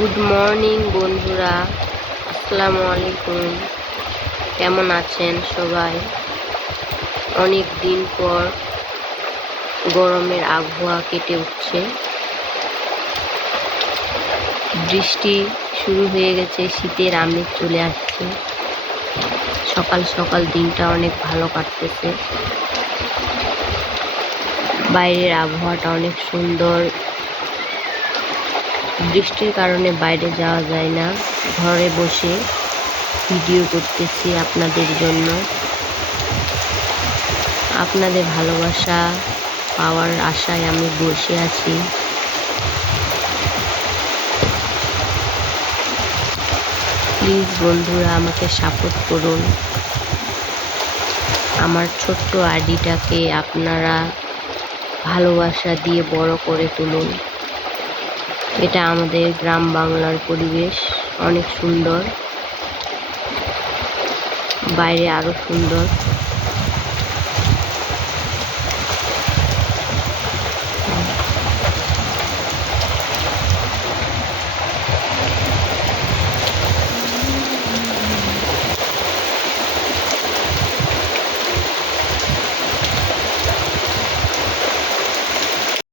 Good morning বন্ধুরা, আসসালামু আলাইকুম। কেমন আছেন সবাই? অনেক দিন পর গরমের আবহাওয়া কেটে উঠছে, বৃষ্টি শুরু হয়ে গেছে, শীতের আমেজ চলে আসছে। সকাল সকাল দিনটা অনেক ভালো কাটতেছে। বাইরের আবহাওয়াটা অনেক সুন্দর। বৃষ্টির কারণে বাইরে যাওয়া যায় না, ঘরে বসে ভিডিও করতেছি আপনাদের জন্য। আপনাদের ভালোবাসা পাওয়ার আশায় আমি বসে আছি। প্লিজ বন্ধুরা, আমাকে সাপোর্ট করুন। আমার ছোট্ট আইডিটাকে আপনারা ভালোবাসা দিয়ে বড় করে তুলুন। এটা আমাদের গ্রাম বাংলার পরিবেশ, অনেক সুন্দর, বাইরে আরো সুন্দর।